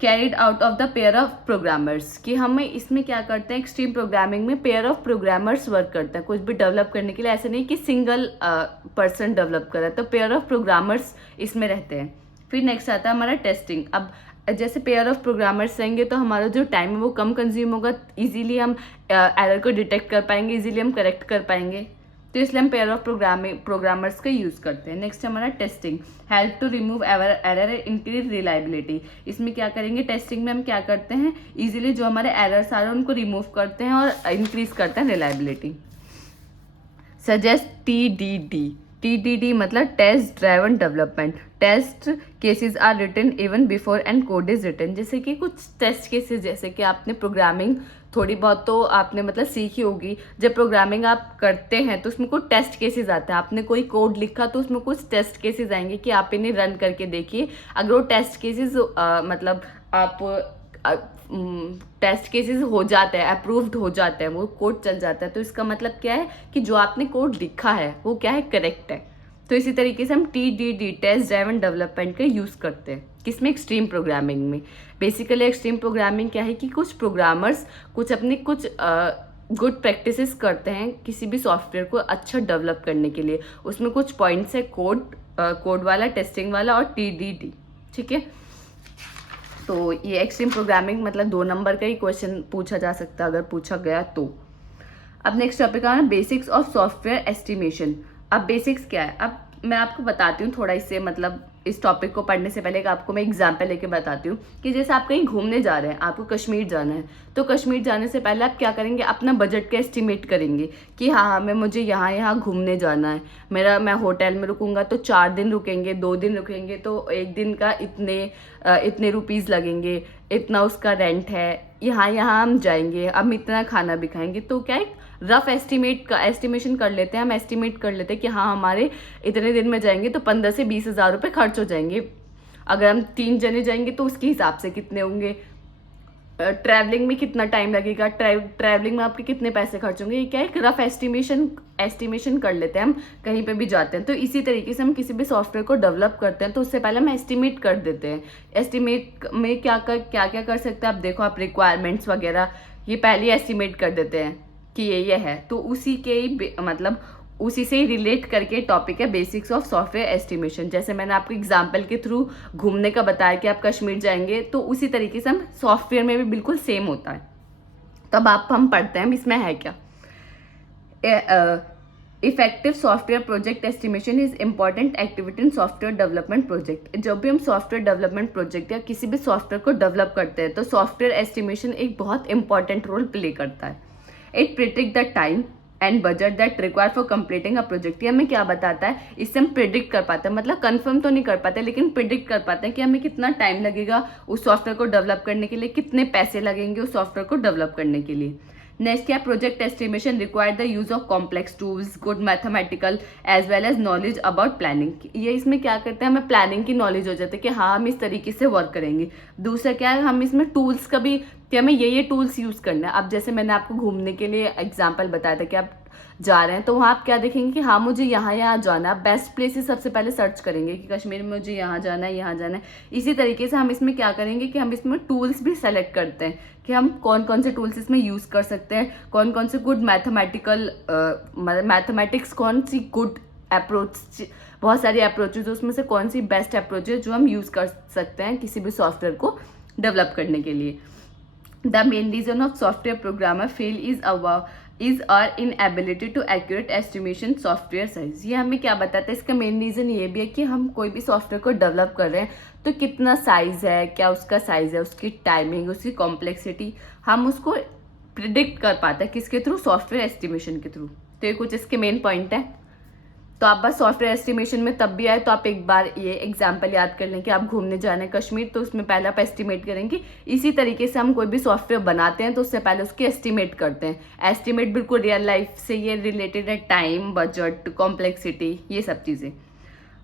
Carried out of the pair of programmers, कि हमें इसमें क्या करते हैं, एक्सट्रीम प्रोग्रामिंग में पेयर ऑफ प्रोग्रामर्स वर्क करते हैं कुछ भी डेवलप करने के लिए। ऐसे नहीं कि सिंगल पर्सन डेवलप कर रहा है, तो पेयर ऑफ प्रोग्रामर्स इसमें रहते हैं। फिर नेक्स्ट आता है हमारा टेस्टिंग। अब जैसे पेयर ऑफ प्रोग्रामर्स रहेंगे तो हमारा जो टाइम है वो कम कंज्यूम होगा, इजीली हम एरर को डिटेक्ट कर पाएंगे, इजीली हम करेक्ट कर पाएंगे, तो इसलिए हम पेयर ऑफ प्रोग्रामर्स का यूज़ करते हैं। नेक्स्ट हमारा testing, help to remove error increase reliability. इसमें क्या करेंगे, टेस्टिंग में हम क्या करते हैं, इजीली जो हमारे एरर्स आ रहे हैं उनको रिमूव करते हैं और इंक्रीज करते हैं रिलायबिलिटी। सजेस्ट TDD मतलब test driven development. Test cases are written even before and code is written, जैसे कि कुछ टेस्ट केसेस, जैसे कि आपने प्रोग्रामिंग थोड़ी बहुत तो आपने मतलब सीखी होगी, जब प्रोग्रामिंग आप करते हैं तो उसमें कुछ टेस्ट केसेस आते हैं। आपने कोई कोड लिखा तो उसमें कुछ टेस्ट केसेस आएंगे कि आप इन्हें रन करके देखिए, अगर वो टेस्ट केसेस मतलब आप टेस्ट केसेस हो जाते हैं, अप्रूव्ड हो जाते हैं, वो कोड चल जाता है, तो इसका मतलब क्या है कि जो आपने कोड लिखा है वो क्या है, करेक्ट है। तो इसी तरीके से हम TDD टेस्ट ड्राइवन डेवलपमेंट का यूज़ करते हैं किसमें, एक्सट्रीम प्रोग्रामिंग में। बेसिकली एक्सट्रीम प्रोग्रामिंग क्या है कि कुछ प्रोग्रामर्स कुछ अपने कुछ गुड प्रैक्टिसेस करते हैं किसी भी सॉफ्टवेयर को अच्छा डेवलप करने के लिए। उसमें कुछ पॉइंट्स है, कोड वाला, टेस्टिंग वाला और TDD। ठीक है, तो ये एक्सट्रीम प्रोग्रामिंग मतलब 2 नंबर का ही क्वेश्चन पूछा जा सकता है अगर पूछा गया तो। अब नेक्स्ट टॉपिक है बेसिक्स ऑफ सॉफ्टवेयर एस्टिमेशन। अब बेसिक्स क्या है, अब मैं आपको बताती हूँ थोड़ा, इससे मतलब इस टॉपिक को पढ़ने से पहले आपको मैं एग्जाम्पल लेके बताती हूँ कि जैसे आप कहीं घूमने जा रहे हैं, आपको कश्मीर जाना है, तो कश्मीर जाने से पहले आप क्या करेंगे, अपना बजट का एस्टिमेट करेंगे कि हाँ मुझे यहाँ घूमने जाना है, मैं होटल में रुकूंगा तो 4 दिन रुकेंगे, 2 दिन रुकेंगे तो 1 दिन का इतने रुपीज़ लगेंगे, इतना उसका रेंट है, यहाँ हम जाएंगे, हम इतना खाना भी खाएंगे। तो क्या है, रफ एस्टिमेशन कर लेते हैं, हम एस्टिमेट कर लेते हैं कि हाँ हमारे इतने दिन में जाएंगे तो 15 से 20 हज़ार रुपये खर्च हो जाएंगे। अगर हम 3 जने जाएंगे तो उसके हिसाब से कितने होंगे, ट्रैवलिंग में कितना टाइम लगेगा, ट्रैवलिंग में आपके कितने पैसे खर्च होंगे। ये क्या है, एक रफ एस्टिमेशन कर लेते हैं हम कहीं पे भी जाते हैं। तो इसी तरीके से हम किसी भी सॉफ्टवेयर को डेवलप करते हैं तो उससे पहले हम एस्टिमेट कर देते हैं। एस्टिमेट में क्या कर सकते हैं आप, देखो आप रिक्वायरमेंट्स वगैरह ये पहले एस्टिमेट कर देते हैं कि ये है, तो उसी के ही मतलब उसी से ही रिलेट करके टॉपिक है बेसिक्स ऑफ सॉफ्टवेयर एस्टिमेशन। जैसे मैंने आपको एग्जांपल के थ्रू घूमने का बताया कि आप कश्मीर जाएंगे, तो उसी तरीके से हम सॉफ्टवेयर में भी बिल्कुल सेम होता है। तब हम पढ़ते हैं इसमें है क्या, effective software project estimation is important activity in software development project. जब भी हम सॉफ्टवेयर डेवलपमेंट प्रोजेक्ट या किसी भी सॉफ्टवेयर को डेवलप करते हैं तो सॉफ्टवेयर एस्टिमेशन एक बहुत इंपॉर्टेंट रोल प्ले करता है। It predict the time and budget that require for completing a project. ये हमें क्या बताता है, इससे हम प्रिडिक्ट कर पाते हैं, मतलब कंफर्म तो नहीं कर पाते लेकिन प्रिडिक्ट कर पाते हैं कि हमें कितना टाइम लगेगा उस सॉफ्टवेयर को डेवलप करने के लिए, कितने पैसे लगेंगे उस सॉफ्टवेयर को डेवलप करने के लिए। नेक्स्ट क्या, project estimation require the use of complex tools, good mathematical as well as knowledge about planning. ये इसमें क्या करते हैं, हमें प्लानिंग की नॉलेज हो जाती है कि हाँ हम इस तरीके से वर्क करेंगे। दूसरा क्या है, हम इसमें टूल्स का भी कि हमें ये टूल्स यूज़ करना है। अब जैसे मैंने आपको घूमने के लिए एग्जाम्पल बताया था कि आप जा रहे हैं तो वहाँ आप क्या देखेंगे कि हाँ मुझे यहाँ जाना है, आप बेस्ट प्लेसेस सबसे पहले सर्च करेंगे कि कश्मीर में मुझे यहाँ जाना है, यहाँ जाना है। इसी तरीके से हम इसमें क्या करेंगे कि हम इसमें टूल्स भी सेलेक्ट करते हैं कि हम कौन कौन से टूल्स इसमें यूज़ कर सकते हैं, कौन कौन से गुड मैथमेटिक्स, कौन सी गुड अप्रोच, बहुत सारी अप्रोचेज, उसमें से कौन सी बेस्ट अप्रोच है जो हम यूज़ कर सकते हैं किसी भी सॉफ्टवेयर को डेवलप करने के लिए। The main reason of software programmer fail is our inability to accurate estimation software size। ये हमें क्या बताता है, इसका मेन रीज़न ये भी है कि हम कोई भी सॉफ्टवेयर को डेवलप कर रहे हैं तो कितना साइज़ है, क्या उसका साइज़ है, उसकी टाइमिंग, उसकी कॉम्प्लेक्सिटी, हम उसको प्रिडिक्ट कर पाते हैं किसके थ्रू, सॉफ्टवेयर एस्टिमेशन के थ्रू। तो ये कुछ इसके मेन पॉइंट है। तो आप बस सॉफ्टवेयर एस्टिमेशन में तब भी आए तो आप एक बार ये एग्जाम्पल याद कर लें कि आप घूमने जाना है कश्मीर, तो उसमें पहले आप एस्टिमेट करेंगे। इसी तरीके से हम कोई भी सॉफ्टवेयर बनाते हैं तो उससे पहले उसकी एस्टिमेट करते हैं। एस्टिमेट बिल्कुल रियल लाइफ से ये रिलेटेड है, टाइम, बजट, कॉम्प्लेक्सिटी, ये सब चीज़ें।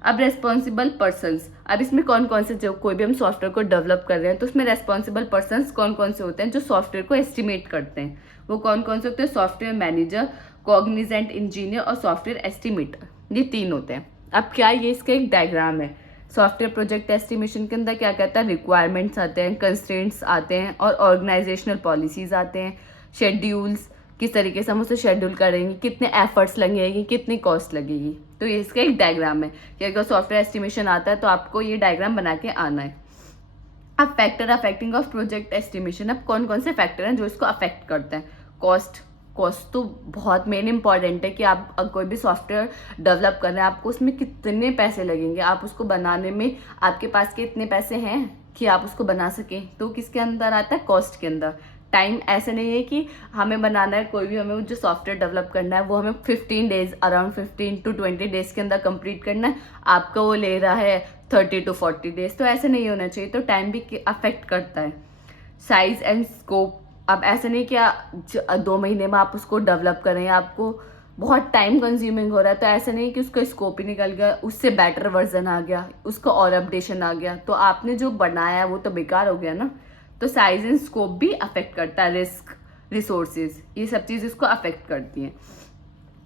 अब रेस्पॉन्सिबल पर्सन्स, अब इसमें कौन कौन से, जो कोई भी हम सॉफ्टवेयर को डेवलप कर रहे हैं तो उसमें रेस्पॉन्सिबल पर्सन्स कौन कौन से होते हैं जो सॉफ्टवेयर को एस्टिमेट करते हैं, वो कौन कौन से होते हैं, सॉफ्टवेयर मैनेजर, कॉग्निजेंट इंजीनियर और सॉफ्टवेयर एस्टिमेटर, ये 3 होते हैं। अब क्या, ये इसका एक डायग्राम है। सॉफ्टवेयर प्रोजेक्ट एस्टिमेशन के अंदर क्या कहता है, रिक्वायरमेंट्स आते हैं, कंस्ट्रेंट्स आते हैं और ऑर्गेनाइजेशनल पॉलिसीज आते हैं, शेड्यूल्स, किस तरीके से हम उसे शेड्यूल करेंगे, कितने एफर्ट्स लगेंगे, कितनी कॉस्ट लगेगी। तो ये इसका एक डायग्राम है कि अगर सॉफ्टवेयर एस्टिमेशन आता है तो आपको ये डायग्राम बना के आना है। अब factor affecting of project estimation, अब कौन कौन से फैक्टर हैं जो इसको अफेक्ट करते हैं। कॉस्ट तो बहुत मेन इंपॉर्टेंट है कि आप कोई भी सॉफ्टवेयर डेवलप कर रहे हैं, आपको उसमें कितने पैसे लगेंगे, आप उसको बनाने में आपके पास के इतने पैसे हैं कि आप उसको बना सकें, तो किसके अंदर आता है, कॉस्ट के अंदर। टाइम, ऐसे नहीं है कि हमें बनाना है कोई भी, हमें जो सॉफ्टवेयर डेवलप करना है वो हमें 15 डेज, अराउंड 15 to 20 डेज के अंदर कंप्लीट करना है, आपका वो ले रहा है 30 to 40 डेज, तो ऐसे नहीं होना चाहिए। तो टाइम भी अफेक्ट करता है। साइज एंड स्कोप, अब ऐसे नहीं कि 2 महीने में आप उसको डेवलप करें, आपको बहुत टाइम कंज्यूमिंग हो रहा है, तो ऐसे नहीं कि उसका स्कोप ही निकल गया, उससे बेटर वर्जन आ गया, उसका और अपडेशन आ गया, तो आपने जो बनाया है वो तो बेकार हो गया ना। तो साइज एंड स्कोप भी अफेक्ट करता है, रिस्क, रिसोर्सेज, ये सब चीज़ इसको अफेक्ट करती हैं।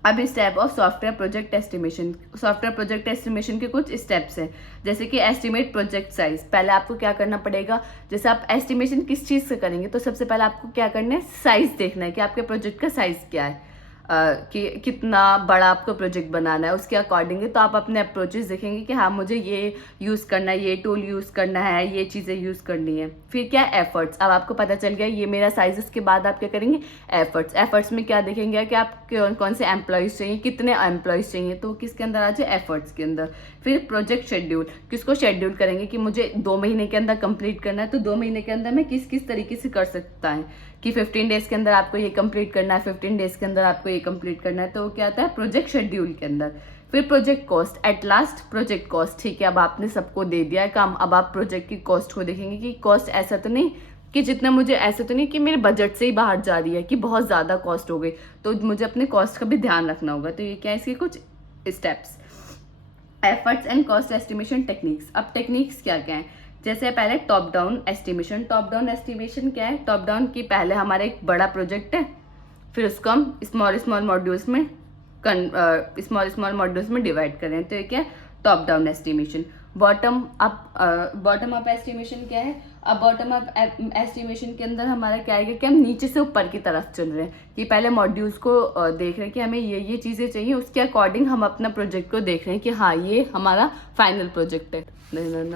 अब step of software project estimation, software project estimation के कुछ स्टेप्स हैं, जैसे कि एस्टिमेट प्रोजेक्ट साइज। पहले आपको क्या करना पड़ेगा, जैसे आप एस्टिमेशन किस चीज़ से करेंगे तो सबसे पहले आपको क्या करना है, साइज देखना है कि आपके प्रोजेक्ट का साइज क्या है, कि कितना बड़ा आपको प्रोजेक्ट बनाना है, उसके अकॉर्डिंग तो आप अपने अप्रोचेस देखेंगे कि हाँ मुझे ये यूज़ करना है, ये टूल यूज़ करना है, ये चीज़ें यूज़ करनी है। फिर क्या, एफर्ट्स, अब आपको पता चल गया ये मेरा साइज, उसके बाद आप क्या करेंगे, एफर्ट्स में क्या देखेंगे कि आप कौन से एम्प्लॉयज़ चाहिए, कितने एम्प्लॉयज़ चाहिए, तो किसके अंदर आ जाए, एफर्ट्स के अंदर। फिर प्रोजेक्ट शेड्यूल, किसको शेड्यूल करेंगे कि मुझे 2 महीने के अंदर कंप्लीट करना है, तो 2 महीने के अंदर मैं किस किस तरीके से कर सकता है कि 15 डेज के अंदर आपको ये कंप्लीट करना है, 15 डेज के अंदर आपको ये कंप्लीट करना है, तो क्या आता है, प्रोजेक्ट शेड्यूल के अंदर। फिर project cost, at last project cost, ठीक है अब आपने सबको दे दिया है काम, अब आप प्रोजेक्ट की कॉस्ट को देखेंगे कि कॉस्ट ऐसा तो नहीं कि जितना मुझे, ऐसा तो नहीं कि मेरे बजट से ही बाहर जा रही है कि बहुत ज़्यादा कॉस्ट हो गई, तो मुझे अपने कॉस्ट का भी ध्यान रखना होगा। तो ये क्या है, इसके कुछ steps. Efforts and cost estimation techniques, अब टेक्निक्स क्या क्या हैं, जैसे पहले top down estimation. Top down estimation क्या है, टॉप डाउन की पहले हमारा एक बड़ा प्रोजेक्ट है, फिर उसको हम स्मॉल मॉड्यूल्स में डिवाइड करें, तो ये क्या है, top down estimation. Bottom up estimation क्या है, अब बॉटम अप एस्टिमेशन के अंदर हमारा क्या है कि हम नीचे से ऊपर की तरफ चल रहे हैं, कि पहले मॉड्यूल्स को देख रहे हैं कि हमें ये चीज़ें चाहिए, उसके अकॉर्डिंग हम अपना प्रोजेक्ट को देख रहे हैं कि हाँ ये हमारा फाइनल प्रोजेक्ट है। नहीं।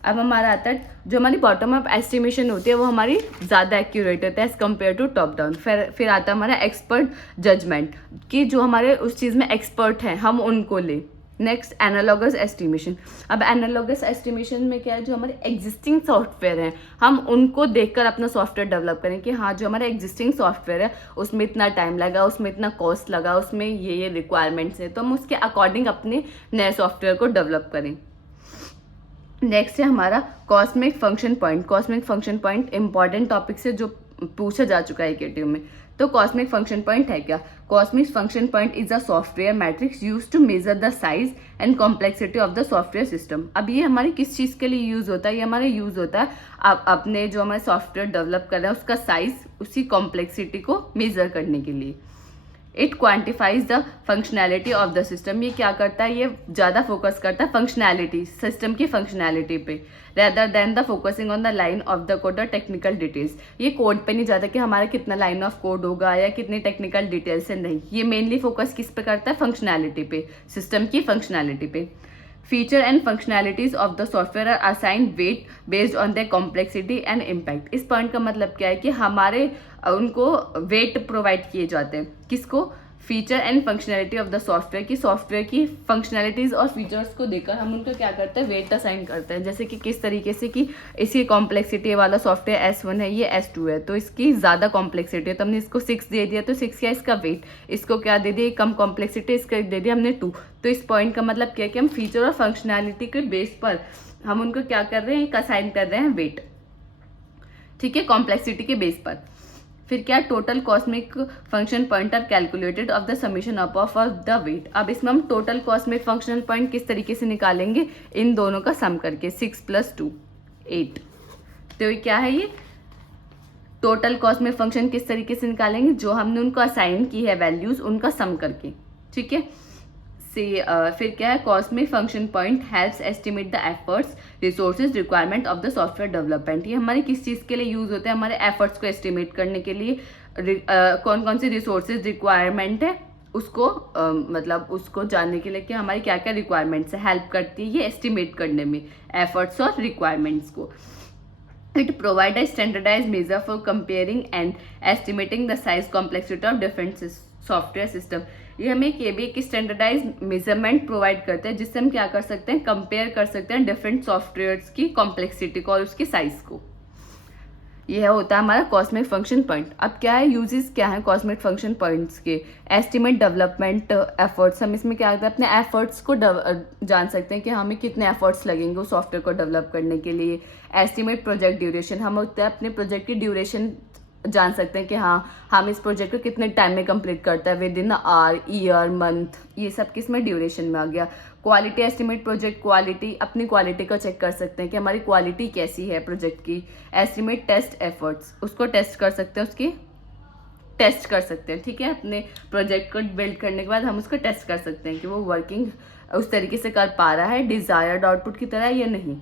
अब हमारा आता है, जो हमारी बॉटम अप एस्टिमेशन होती है वो हमारी ज़्यादा एक्यूरेट होता है as compare to top down. फिर आता है हमारा एक्सपर्ट जजमेंट, कि जो हमारे उस चीज़ में एक्सपर्ट हैं हम उनको लें, नेक्स्ट एनालॉगस एस्टिमेशन। अब एनालॉगस एस्टिमेशन में क्या है, जो हमारे एग्जिस्टिंग सॉफ्टवेयर हैं हम उनको देखकर अपना सॉफ्टवेयर डेवलप करें कि हाँ जो हमारा एग्जिस्टिंग सॉफ्टवेयर है उसमें इतना टाइम लगा, उसमें इतना कॉस्ट लगा, उसमें ये रिक्वायरमेंट्स हैं, तो हम उसके अकॉर्डिंग अपने नए सॉफ्टवेयर को डेवलप करें। नेक्स्ट है हमारा cosmic function point. Cosmic function point important topic से जो पूछा जा चुका है केटीयू में। तो कॉस्मिक फंक्शन पॉइंट है क्या? Cosmic function point is a software matrix use to measure the size and complexity of the software system. अब ये हमारे किस चीज़ के लिए यूज़ होता है? ये हमारे यूज़ होता है अपने जो हमारे सॉफ्टवेयर डेवलप कर रहे हैं उसका साइज, उसकी कॉम्प्लेक्सिटी को मेजर करने के लिए। It quantifies the functionality of the system. ये क्या करता है? ये ज़्यादा फोकस करता है फंक्शनैलिटी, सिस्टम की फंक्शनैलिटी पे, rather than the focusing on the line of the code और टेक्निकल डिटेल्स। ये कोड पे नहीं जाता कि हमारा कितना लाइन ऑफ कोड होगा या कितनी टेक्निकल डिटेल्स है, नहीं, ये मेनली फोकस किस पे करता है? फंक्शनैलिटी पे, सिस्टम की फंक्शनैलिटी पे। Feature and functionalities of the software are assign weight based on the complexity and impact. इस पॉइंट का मतलब क्या है कि हमारे उनको वेट प्रोवाइड किए जाते हैं। किसको? Feature and functionality of the software की, सॉफ्टवेयर की फंक्शनैलिटीज और फीचर्स को देखकर हम उनका क्या करते हैं? वेट असाइन करते हैं। जैसे कि किस तरीके से कि इसकी कॉम्प्लेक्सिटी वाला सॉफ्टवेयर S1 है, ये S2 है, तो इसकी ज़्यादा कॉम्प्लेक्सिटी है तो हमने इसको 6 दे दिया, तो 6 क्या इसका वेट, इसको क्या दे दिया? कम कॉम्प्लेक्सिटी, इसका दे दिया हमने 2। तो इस पॉइंट का मतलब क्या है कि हम फीचर और फंक्शनैलिटी के बेस पर हम उनको क्या कर रहे हैं? एक असाइन कर रहे हैं वेट, ठीक है, कॉम्प्लेक्सिटी के बेस पर। फिर क्या? Total cosmic function point are calculated of the summation up of the weight. अब इसमें हम टोटल कॉस्मिक फंक्शनल पॉइंट किस तरीके से निकालेंगे? इन दोनों का सम करके, 6 + 2 8। तो ये क्या है? ये टोटल कॉस्मिक फंक्शन किस तरीके से निकालेंगे? जो हमने उनको असाइन की है वैल्यूज, उनका सम करके, ठीक है। फिर क्या है? Cosmic function point helps estimate the efforts resources requirement of the software development. ये हमारे किस चीज़ के लिए यूज होते हैं? हमारे एफर्ट्स को एस्टिमेट करने के लिए। कौन कौन सी रिसोर्सेज रिक्वायरमेंट है उसको मतलब उसको जानने के लिए कि हमारी क्या क्या रिक्वायरमेंट्स है, हेल्प करती है ये एस्टिमेट करने में एफर्ट्स और रिक्वायरमेंट्स को। It provide a standardized measure for comparing and estimating the size complexity of different software system. ये हमें ये भी एक स्टैंडर्डाइज मेजरमेंट प्रोवाइड करते हैं जिससे हम क्या कर सकते हैं? कंपेयर कर सकते हैं डिफरेंट सॉफ्टवेयर्स की कॉम्प्लेक्सिटी को और उसके साइज को। यह होता है हमारा कॉस्मिक फंक्शन पॉइंट। अब क्या है? यूजेस क्या है कॉस्मिक फंक्शन पॉइंट्स के? Estimate development efforts. हम इसमें क्या करते हैं? अपने एफर्ट्स को जान सकते हैं कि हमें कितने एफर्ट्स लगेंगे उस सॉफ्टवेयर को डेवलप करने के लिए। Estimate project duration. हम होते हैं अपने प्रोजेक्ट की ड्यूरेशन जान सकते हैं कि हाँ हम इस प्रोजेक्ट को कितने टाइम में कंप्लीट करता है, within hour, year, month, ये सब किस में? ड्यूरेशन में आ गया। क्वालिटी एस्टिमेट प्रोजेक्ट क्वालिटी, अपनी क्वालिटी को चेक कर सकते हैं कि हमारी क्वालिटी कैसी है प्रोजेक्ट की। एस्टिमेट टेस्ट एफर्ट्स, उसको टेस्ट कर सकते हैं, उसकी टेस्ट कर सकते हैं, ठीक है। अपने प्रोजेक्ट को बिल्ड करने के बाद हम उसको टेस्ट कर सकते हैं कि वो वर्किंग उस तरीके से कर पा रहा है डिजायर्ड आउटपुट की तरह या नहीं।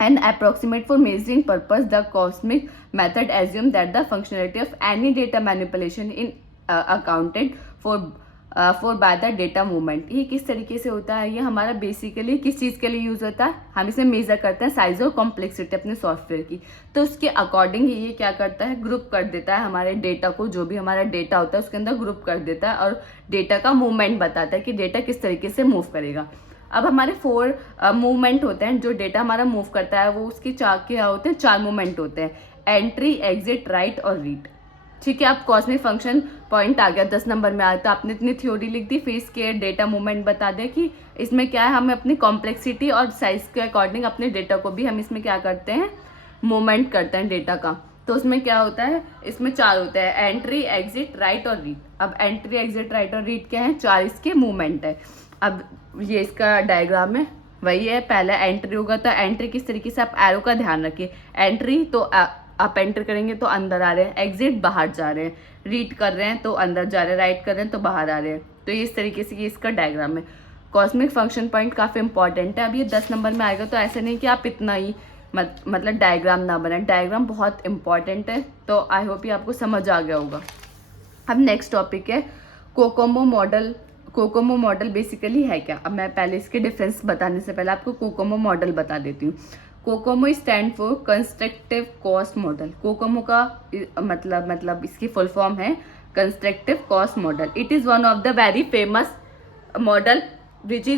And approximate for measuring purpose, the cosmic method assume that the functionality of any data manipulation in accounted for by the data movement। ये किस तरीके से होता है? ये हमारा बेसिकली किस चीज़ के लिए यूज़ होता है? हम इसे मेजर करते हैं साइज और कॉम्प्लेक्सिटी अपने सॉफ्टवेयर की, तो उसके अकॉर्डिंग ये क्या करता है? ग्रुप कर देता है हमारे डेटा को, जो भी हमारा डेटा होता है उसके अंदर ग्रुप कर देता है और डेटा का मूवमेंट बताता है कि डेटा किस तरीके से मूव करेगा। अब हमारे 4 मूवमेंट होते हैं, जो डेटा हमारा मूव करता है वो उसकी क्या होते हैं? 4 मूवमेंट होते हैं, एंट्री, एग्जिट, राइट और रीड, ठीक है। अब कॉस्मिक फंक्शन पॉइंट आ गया 10 नंबर में आया, तो आपने इतनी थ्योरी लिख दी, फिर इसके डेटा मूवमेंट बता दे कि इसमें क्या है? हमें अपनी कॉम्प्लेक्सिटी और साइज के अकॉर्डिंग अपने डेटा को भी हम इसमें क्या करते हैं? मूवमेंट करते हैं डेटा का। तो उसमें क्या होता है? इसमें 4 होते हैं, एंट्री, एग्जिट, राइट और रीड। अब एंट्री, एग्जिट, राइट और रीड क्या है? 4 इसके मूवमेंट है। अब ये इसका डायग्राम है, वही है। पहला एंट्री होगा, तो एंट्री किस तरीके से? आप एरो का ध्यान रखिए। एंट्री तो आप एंटर करेंगे तो अंदर आ रहे हैं, एग्जिट बाहर जा रहे हैं, रीड कर रहे हैं तो अंदर जा रहे हैं, राइट कर रहे हैं तो बाहर आ रहे हैं। तो ये इस तरीके से ये इसका डायग्राम है। कॉस्मिक फंक्शन पॉइंट काफ़ी इंपॉर्टेंट है। अब ये 10 नंबर में आएगा, तो ऐसे नहीं कि आप इतना ही मतलब डायग्राम ना बनाए, डायग्राम बहुत इंपॉर्टेंट है। तो आई होप ये आपको समझ आ गया होगा। अब नेक्स्ट टॉपिक है Kokomo model. Kokomo model basically है क्या? अब मैं पहले इसके डिफरेंस बताने से पहले आपको कोकोमो मॉडल बता देती हूँ। COCOMO stand for constructive cost model. COCOMO का मतलब इसकी फुल फॉर्म है constructive cost model. It is one of the very famous model which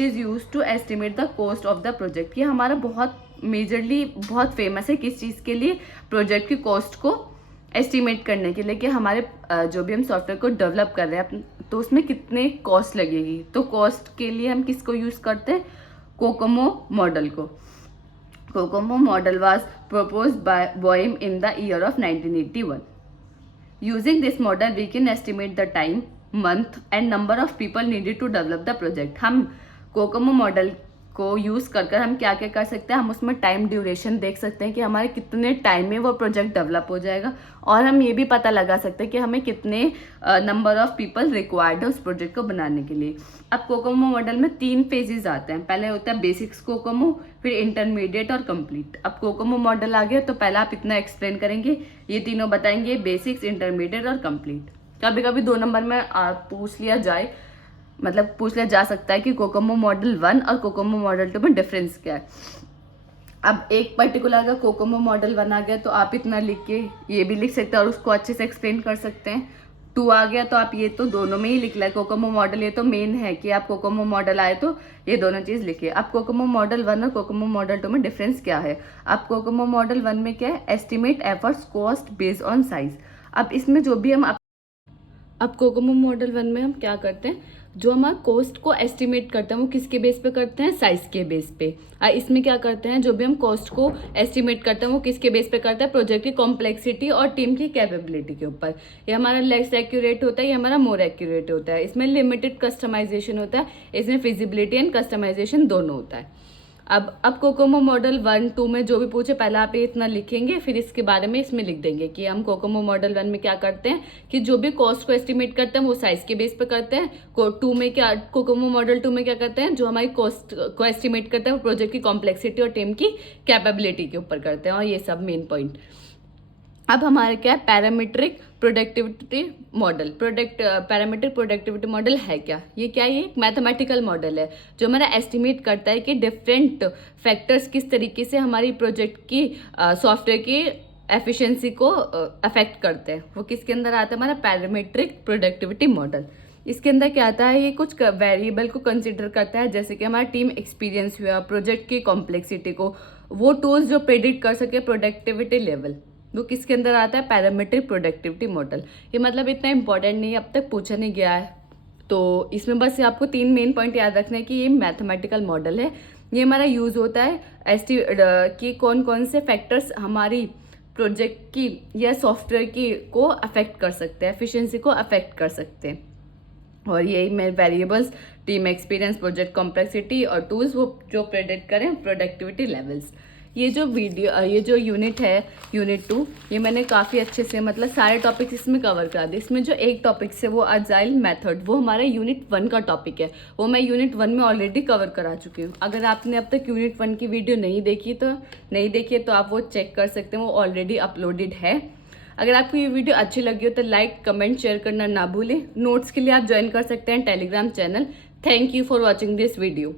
is use to estimate the cost of the project. ये हमारा बहुत मेजरली बहुत famous है किस चीज़ के लिए, प्रोजेक्ट की कॉस्ट को एस्टिमेट करने के लिए कि हमारे जो भी हम सॉफ्टवेयर को डेवलप कर रहे हैं तो उसमें कितने कॉस्ट लगेगी। तो कॉस्ट के लिए हम किसको यूज़ करते हैं, कोकोमो मॉडल को। Kokomo model was proposed by Boehm in the year of 1981. Using this model we can estimate the time, month and number of people needed to develop the project. हम Kokomo model को use कर हम क्या क्या कर सकते हैं, हम उसमें टाइम ड्यूरेशन देख सकते हैं कि हमारे कितने टाइम में वो प्रोजेक्ट डेवलप हो जाएगा, और हम ये भी पता लगा सकते हैं कि हमें कितने नंबर ऑफ पीपल रिक्वायर्ड है उस प्रोजेक्ट को बनाने के लिए। अब कोकोमो मॉडल में 3 फेजेस आते हैं। पहले होता है बेसिक्स कोकोमो, फिर इंटरमीडिएट और कंप्लीट। अब कोकोमो मॉडल आ गया तो पहले आप इतना एक्सप्लेन करेंगे, ये तीनों बताएंगे, बेसिक्स, इंटरमीडिएट और कंप्लीट। कभी कभी 2 नंबर में पूछ लिया जाए, मतलब पूछ लिया जा सकता है कि कोकोमो मॉडल 1 और कोकोमो मॉडल 2 में डिफरेंस क्या है। अब एक पर्टिकुलर अगर कोकोमो मॉडल 1 आ गया तो आप इतना लिख के ये भी लिख सकते हैं और उसको अच्छे से एक्सप्लेन कर सकते हैं। 2 आ गया तो आप ये तो दोनों में ही लिख ला है, कोकोमो मॉडल ये तो मेन है कि आप कोकोमो मॉडल आए तो ये दोनों चीज़ लिखिए। अब कोकोमो मॉडल 1 और कोकोमो मॉडल 2 में डिफरेंस क्या है। अब कोकोमो मॉडल 1 में क्या है, estimate efforts cost based on size. अब इसमें जो भी हम अब कोकोमो मॉडल 1 में हम क्या करते हैं, जो हमारा कॉस्ट को एस्टिमेट करते हैं वो किसके बेस पे करते हैं, साइज के बेस पे। इसमें क्या करते हैं, जो भी हम कॉस्ट को एस्टिमेट करते हैं वो किसके बेस पे करते हैं, प्रोजेक्ट की कॉम्प्लेक्सिटी और टीम की कैपेबिलिटी के ऊपर। ये हमारा लेस एक्यूरेट होता है, ये हमारा मोर एक्यूरेट होता है। इसमें लिमिटेड कस्टमाइजेशन होता है, इसमें फिजिबिलिटी एंड कस्टमाइजेशन दोनों होता है। अब कोकोमो मॉडल 1, 2 में जो भी पूछे पहले आप ये इतना लिखेंगे, फिर इसके बारे में इसमें लिख देंगे कि हम कोकोमो मॉडल 1 में क्या करते हैं कि जो भी कॉस्ट को एस्टिमेट करते हैं वो साइज के बेस पे करते हैं। कोकोमो मॉडल 2 में क्या करते हैं, जो हमारी कॉस्ट को एस्टिमेट करते हैं वो प्रोजेक्ट की कॉम्प्लेक्सिटी और टीम की कैपेबिलिटी के ऊपर करते हैं, और ये सब मेन पॉइंट। अब हमारे क्या है, parametric productivity model. Parametric productivity model है क्या, ये क्या है, ये एक मैथमेटिकल मॉडल है जो हमारा एस्टिमेट करता है कि डिफरेंट फैक्टर्स किस तरीके से हमारी प्रोजेक्ट की सॉफ्टवेयर की एफिशिएंसी को अफेक्ट करते हैं। वो किसके अंदर आता है, हमारा पैरामीट्रिक प्रोडक्टिविटी मॉडल। इसके अंदर क्या आता है, ये कुछ वेरिएबल को कंसिडर करता है, जैसे कि हमारा टीम एक्सपीरियंस हुआ, प्रोजेक्ट की कॉम्प्लेक्सिटी को, वो टूल्स जो प्रेडिक्ट कर सके प्रोडक्टिविटी लेवल, वो किसके अंदर आता है, पैरामीट्रिक प्रोडक्टिविटी मॉडल। ये मतलब इतना इंपॉर्टेंट नहीं है, अब तक पूछा नहीं गया है, तो इसमें बस आपको 3 मेन पॉइंट याद रखना है कि ये मैथमेटिकल मॉडल है। ये हमारा यूज होता है कि कौन कौन से फैक्टर्स हमारी प्रोजेक्ट की या सॉफ्टवेयर की को अफेक्ट कर सकते हैं, एफिशिएंसी को अफेक्ट कर सकते हैं। और यही मेरे variables, team experience, project complexity और टूल्स वो जो प्रेडिक्ट करें प्रोडक्टिविटी लेवल्स। ये जो यूनिट है, यूनिट 2, ये मैंने काफ़ी अच्छे से मतलब सारे टॉपिक्स इसमें कवर करा दिए। इसमें जो एक टॉपिक है वो अजाइल मेथड, वो हमारा यूनिट 1 का टॉपिक है, वो मैं यूनिट 1 में ऑलरेडी कवर करा चुकी हूँ। अगर आपने अब तक यूनिट 1 की वीडियो नहीं देखी तो आप वो चेक कर सकते हैं, वो ऑलरेडी अपलोडेड है। अगर आपको ये वीडियो अच्छी लगी हो तो लाइक, कमेंट, शेयर करना ना भूलें। नोट्स के लिए आप ज्वाइन कर सकते हैं Telegram channel. Thank you for watching this video.